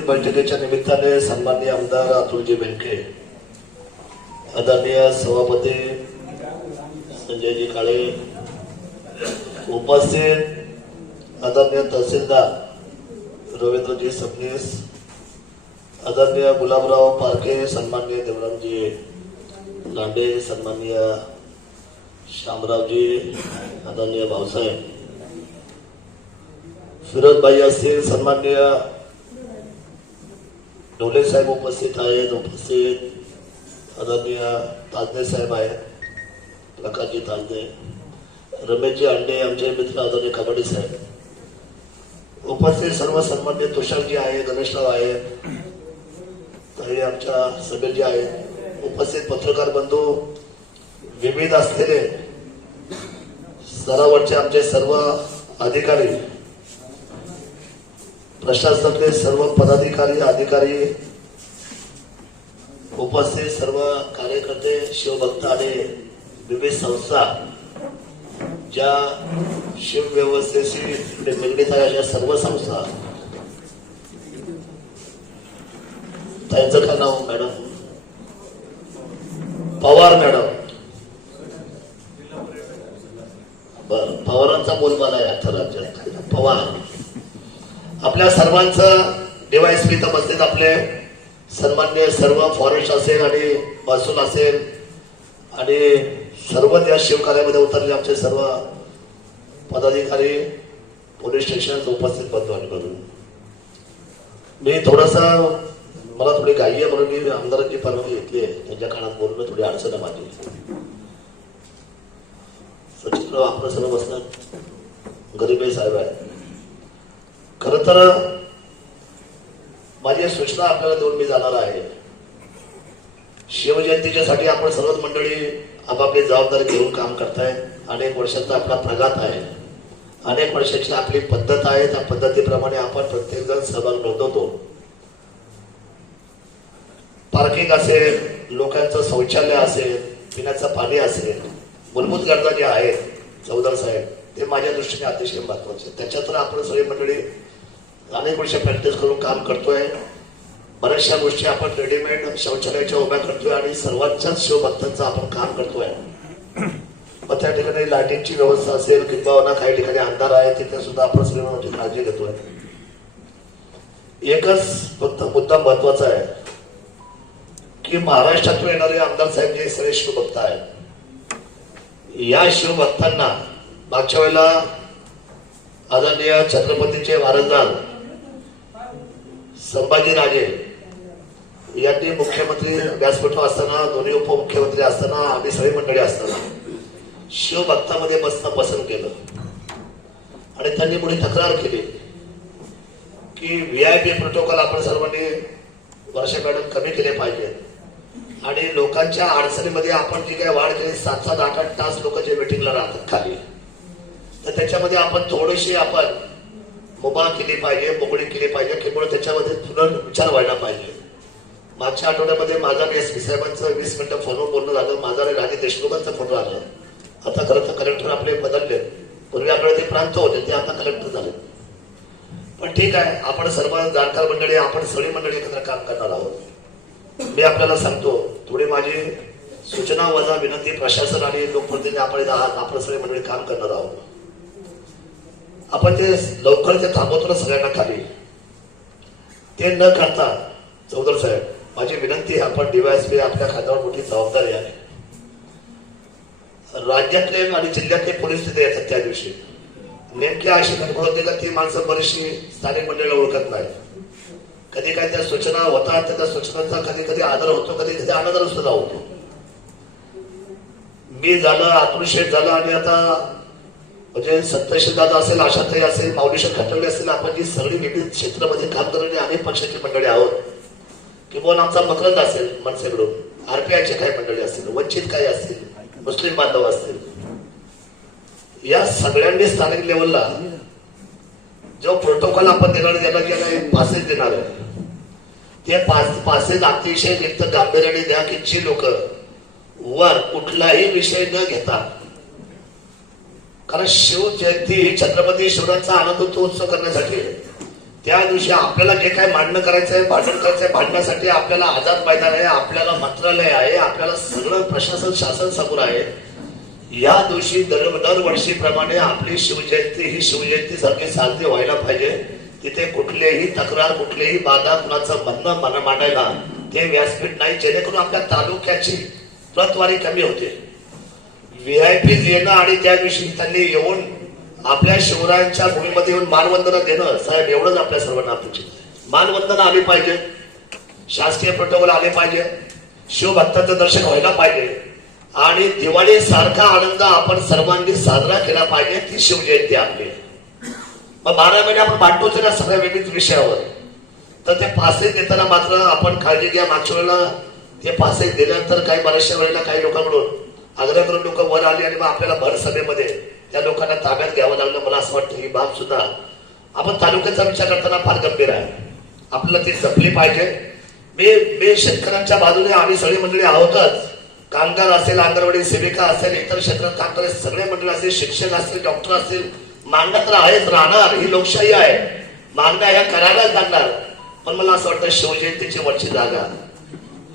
आयोजित बैठकीच्या निमित्ताने सन्माननीय आमदार अतुलजी बेंके आदरणीय सभापती संजयजी काळे उपस्थित आदरणीय तहसीलदार रवींद्रजी सबनीस आदरणीय गुलाबराव पारखे सन्माननीय देवरामजी लांडे सन्माननीय श्यामरावजी आदरणीय भाऊसाहेब फिरोजबाई असतील सन्माननीय ढोले साहेब उपस्थित आहेत उपस्थित. आदरणीय ताजने साहेब आहेत प्रकाशजी ताजने रमेशजी अंडे आमचे मित्र आदरणीय कबड्डी साहेब. उपस्थित सर्व सन्मान्य तुषारजी आहे गणेशराव आहेत. तरी आमच्या समीरजी आहेत. उपस्थित पत्रकार बंधू विविध असलेले स्तरावरचे आमचे सर्व अधिकारी. प्रशासनातले सर्व पदाधिकारी अधिकारी उपस्थित सर्व कार्यकर्ते शिवभक्त आणि विविध संस्था ज्या शिवव्यवस्थेशी निगडीत आहे अशा सर्व संस्था. त्यांचं काय नाव मॅडम? पवार मॅडम. बर पवारांचा बोलबाला आहे आता राज्यात. पवार. आपल्या सर्वांचं डीवायसपी तपासणीत आपले सन्मान्य सर्व फॉरेस्ट असेल आणि महसूल असेल आणि सर्व त्या शिवकार्यामध्ये उतरले आमचे सर्व पदाधिकारी पोलीस स्टेशन उपस्थित बंधू आणि करून. मी थोडंसं मला थोडी घाई आहे म्हणून मी आमदारांची परवानगी घेतली आहे. त्यांच्या काळात बोलून थोडी अडचण आहे. माझी सचिनराव आपलं सर्व बसणार. गरीबाई साहेब आहे खर तर माझी सूचना आपल्याला देऊन मी जाणार आहे. शिवजयंतीच्यासाठी आपण सर्वच मंडळी आपापली जबाबदारी घेऊन काम करतायत अनेक वर्षाचा आपला प्रघात आहे. अनेक वर्षाची आपली पद्धत आहे. त्या पद्धतीप्रमाणे आपण प्रत्येकजण सहभाग नोंदवतो. पार्किंग असेल लोकांचं शौचालय असेल पिण्याचं पाणी असेल मूलभूत गरजा ज्या आहेत चौधर साहेब ते माझ्या दृष्टीने अतिशय महत्त्वाचे त्याच्यातून आपण सगळी मंडळी अनेक वर्ष प्रॅक्टिस करून काम करतोय. बऱ्याचशा गोष्टी आपण रेडीमेड शौचालयाच्या उभ्या करतोय आणि सर्वांच्याच शिवभक्तांचं आपण काम करतोय. मग त्या ठिकाणी लाईटिंगची व्यवस्था असेल किंवा काही ठिकाणी अंधार आहे तिथे सुद्धा आपण सगळी मोठी काळजी घेतोय. एकच फक्त मुद्दा महत्त्वाचा आहे की महाराष्ट्रातून येणारे आमदार साहेब जे सगळे शिवभक्त आहेत या शिवभक्तांना मागच्या वेळेला आदरणीय छत्रपतीचे वारसदार संभाजीराजे यांनी मुख्यमंत्री व्यासपीठावर असताना दोन्ही उपमुख्यमंत्री असताना आम्ही सगळी मंडळी असताना शिवभक्तामध्ये बसणं पसंत केलं. आणि त्यांनी पुढे तक्रार केली की व्ही आय पी प्रोटोकॉल आपण सर्वांनी वर्ष कमी केले पाहिजेत आणि लोकांच्या अडचणीमध्ये आपण जी काही वाढ केली सात सात आठ आठ तास लोक जे मिटिंगला राहतात खाली. तर त्याच्यामध्ये आपण थोडीशी आपण मुभा केली पाहिजे मोकळी केली पाहिजे किंवा त्याच्यामध्ये पुनर्विचार व्हायला पाहिजे. मागच्या आठवड्यामध्ये माझा आणि एस पी साहेबांचं वीस मिनिटं फोनवर बोलणं झालं माझा आणि राजे देशमुखांचं फोन झालं. आता खरं तर कलेक्टर आपले बदलले. पूर्वी आपल्याला ते प्रांत होते ते आता कलेक्टर झाले. पण ठीक आहे आपण सर्व जाणकार मंडळी आपण सगळी मंडळी एकत्र काम करणार आहोत. मी आपल्याला सांगतो थोडी माझी सूचना वजा विनंती प्रशासन आणि लोकप्रतिनिधी आपण इथं आहात आपण सगळी मंडळी काम करणार आहोत. आपण ते लवकर ते थांबवतो ना सगळ्यांना खाली ते न करता चौधर साहेब माझी विनंती आहे आपण डीवायएसपी आपल्या खात्यावर मोठी जबाबदारी आहे. राज्यातले आणि जिल्ह्यातले पोलीस तिथे येतात त्या दिवशी. नेमक्या अशी गडबड होते का ती माणसं बरीचशी स्थानिक मंडळीला ओळखत नाही कधी काही त्या सूचना होतात त्या सूचनांचा कधी कधी आदर होतो कधी कधी अनादर सुद्धा होतो. मी झालं अतुल शेठ झालं आणि आता म्हणजे सत्यशील दादा असेल आशाताई असेल माऊलीशेठ खटवले असेल आपण जी सगळी विविध क्षेत्रामध्ये काम करणारी अनेक पक्षाची मंडळी आहोत. किंवा आमचा मकरंद असेल मनसेकडून आरपीआयचे काही मंडळी असतील वंचित काही असतील मुस्लिम बांधव असतील. या सगळ्यांनी स्थानिक लेवलला जो प्रोटोकॉल आपण देणार आहे, त्याला गेला एक देणार आहे. ते पास पासेस अतिशय व्यक्त गांभीर्याने द्या की जी लोक वर कुठलाही विषय न घेता कारण शिव जयंती ही छत्रपती शिवरायांचा आनंदोत्सव करण्यासाठी त्या दिवशी आपल्याला जे काय मांडणं करायचं आहे भांडण करायचं आहे भांडण्यासाठी आपल्याला आझाद मैदान आहे आपल्याला मंत्रालय आहे आपल्याला सगळं प्रशासन शासन समोर आहे. या दिवशी दर दरवर्षीप्रमाणे आपली शिवजयंती ही शिवजयंती सारखी साजरी व्हायला पाहिजे. तिथे कुठलेही तक्रार कुठलेही बाधा कुणाचं म्हणणं मन मांडायला ते व्यासपीठ नाही. जेणेकरून आपल्या तालुक्याची प्रतवारी कमी होते. व्हीआयपी येणं आणि त्या दिवशी त्यांनी येऊन आपल्या शिवरायांच्या भूमीमध्ये येऊन मानवंदना देणं साहेब एवढंच आपल्या सर्वांना अपेक्षित मानवंदना आली पाहिजे. शासकीय प्रोटोकॉल आले पाहिजे. शिवभक्तांचं दर्शन व्हायला पाहिजे. आणि दिवाळी सारखा आनंद आपण सर्वांनी साजरा केला पाहिजे ती शिवजयंती आपली. मग बारा महिने आपण मांडतोच ना सगळ्या विविध विषयावर. तर ते पासेज देताना मात्र आपण काळजी घ्या. मागच्या वेळेला ते पासेज दिल्यानंतर काही बऱ्याचशा वेळेला काही लोकांकडून आग्रह करून लोक वर आली आणि मग आपल्याला भर सभेमध्ये त्या लोकांना ताब्यात घ्यावं लागलं. मला असं वाटतं ही बाब सुद्धा आपण तालुक्याचा विचार करताना फार गंभीर आहे. आपल्याला ती जपली पाहिजे. मी मी शेतकऱ्यांच्या बाजूने आम्ही सगळी मंडळी आहोतच. कामगार असेल अंगणवाडी सेविका असेल इतर क्षेत्रात काम करणारे सगळे मंडळी असतील शिक्षक असतील डॉक्टर असतील मागण्या तर आहेच राहणार. ही लोकशाही आहे. मागण्या ह्या करायलाच लागणार. पण मला असं वाटतं शिवजयंतीची वरची जागा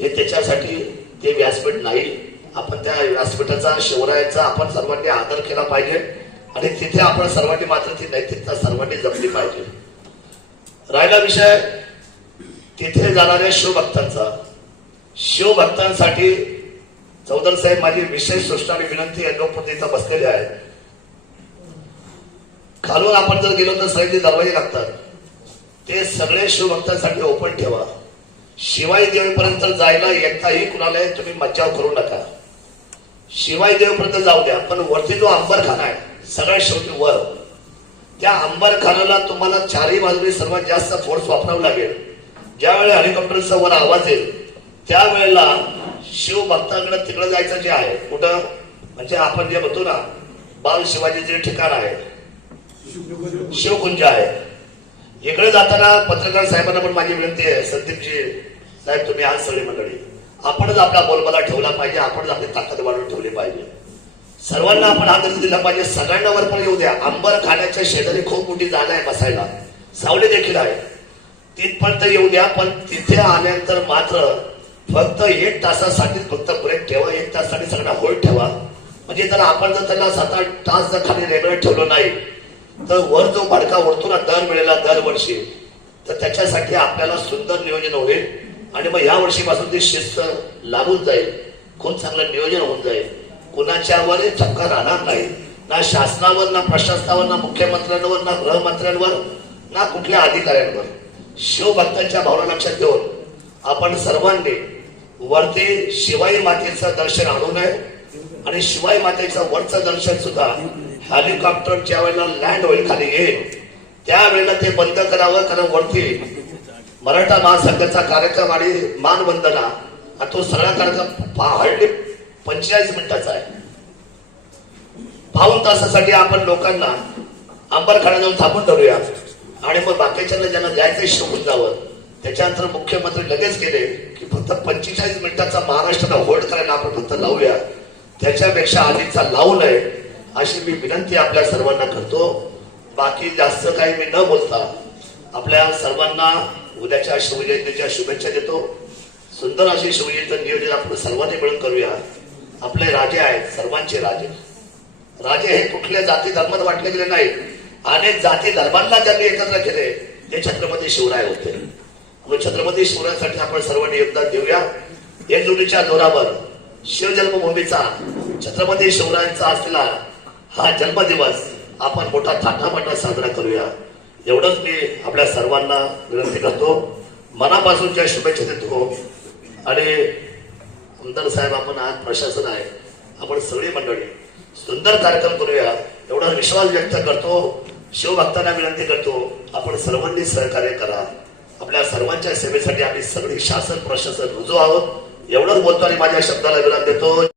हे त्याच्यासाठी ते व्यासपीठ नाही. आपण त्या व्यासपीठाचा शिवरायाचा आपण सर्वांनी आदर केला पाहिजे. आणि तिथे आपण सर्वांनी मात्र ती नैतिकता सर्वांनी जपली पाहिजे. राहिला विषय तिथे जाणाऱ्या शिवभक्तांचा. शिवभक्तांसाठी चौधर साहेब माझी विशेष सूचना आणि विनंती यज्ञोपती इथं बसलेले आहेत. खालून आपण जर गेलो तर सगळे दरवाजे लागतात. ते सगळे शिवभक्तांसाठी ओपन ठेवा. शिवाई देवीपर्यंत जायला एकदाही कुणाला तुम्ही मज्जाव करू नका. शिवाई देवपर्यंत जाऊ द्या पण वरती जो अंबरखाना आहे सगळ्यात शेवटी वर. त्या अंबरखानाला तुम्हाला चारही बाजूने सर्वात जास्त फोर्स वापरावा लागेल. ज्यावेळी हेलिकॉप्टरचा वर आवाज येईल त्यावेळेला शिवभक्तांकडे तिकडे जायचं जे आहे कुठं? म्हणजे आपण जे म्हणतो ना बाल शिवाजी जे ठिकाण आहे शिवकुंज आहे. इकडे जाताना पत्रकार साहेबांना पण माझी विनंती आहे संदीपजी साहेब तुम्ही आज सगळी मंडळी. आपणच आपला बोलबाला ठेवला पाहिजे आपणच आपली ताकद वाढवून ठेवली पाहिजे. सर्वांना आपण आदर्श दिला पाहिजे. सगळ्यांना वर पण येऊ द्या. आंबर खाण्याच्या शेजारी खूप मोठी जागा आहे बसायला. सावली देखील आहे. तिथपर्यंत येऊ द्या पण तिथे आल्यानंतर मात्र फक्त एक तासासाठी फक्त ब्रेक ठेवा. एक तासासाठी सगळ्यांना होल्ड ठेवा. म्हणजे जर आपण जर त्यांना सात आठ तास जर खाली रेग्युलर ठेवलं नाही तर वर जो भडका उडतो ना दर वेळेला दरवर्षी तर त्याच्यासाठी आपल्याला सुंदर नियोजन होईल. आणि मग या वर्षीपासून ती शिस्त लागून जाईल. खूप चांगलं नियोजन होऊन जाईल? कुणाच्यावर चक्कर राहणार नाही. ना शासनावर ना प्रशासनावर ना मुख्यमंत्र्यांवर ना गृहमंत्र्यांवर ना कुठल्या अधिकाऱ्यांवर. शिवभक्तांच्या भावना लक्षात घेऊन आपण सर्वांनी वरती शिवाई मातेचं दर्शन आणू नये आणि शिवाई मातेचं वरचं दर्शन सुद्धा हेलिकॉप्टर ज्या वेळेला लँड होईल खाली येईल त्यावेळेला ते बंद करावं कारण वरती मराठा महासंघाचा कार्यक्रम आणि मानवंदना हा तो सगळा कार्यक्रम हार्डली पंचेचाळीस मिनिटाचा आहे. पाऊन तासासाठी आपण लोकांना अंबरखाना जाऊन थांबून धरूया. आणि मग बाकीच्यांना ज्यांना जायचं शिकून जावं त्याच्यानंतर मुख्यमंत्री लगेच गेले की फक्त पंचेचाळीस मिनिटाचा महाराष्ट्राला होल्ड करायला आपण फक्त लावूया. त्याच्यापेक्षा आधीचा लावू नये अशी मी विनंती आपल्या सर्वांना करतो. बाकी जास्त काही मी न बोलता आपल्या सर्वांना उद्याच्या शिवजयंतीच्या शुभेच्छा देतो. सुंदर अशी शिवजयंती नियोजन आपण सर्वांनी मिळून करूया. आपले राजे आहेत सर्वांचे राजे. राजे हे कुठल्या जाती धर्मात वाटले गेले नाही अनेक जाती धर्मांना ज्यांनी एकत्र केले. ते छत्रपती शिवराय होते. म्हणून छत्रपती शिवरायांसाठी आपण सर्वांनी योगदान देऊया. एकजुटीच्या जोरावर शिवजन्मभूमीचा छत्रपती शिवरायांचा असलेला हा जन्मदिवस आपण मोठा थाटामाटा साजरा करूया. एवढंच मी आपल्या सर्वांना विनंती करतो. मनापासूनच्या शुभेच्छा देतो. आणि आमदार साहेब आपण आज प्रशासन आहे. आपण सगळी मंडळी सुंदर कार्यक्रम करूया. एवढा विश्वास व्यक्त करतो. शिवभक्तांना विनंती करतो आपण सर्वांनी सहकार्य करा. आपल्या सर्वांच्या सेवेसाठी आम्ही सगळी शासन प्रशासन रुजू आहोत. एवढंच बोलतो आणि माझ्या शब्दाला विराम देतो.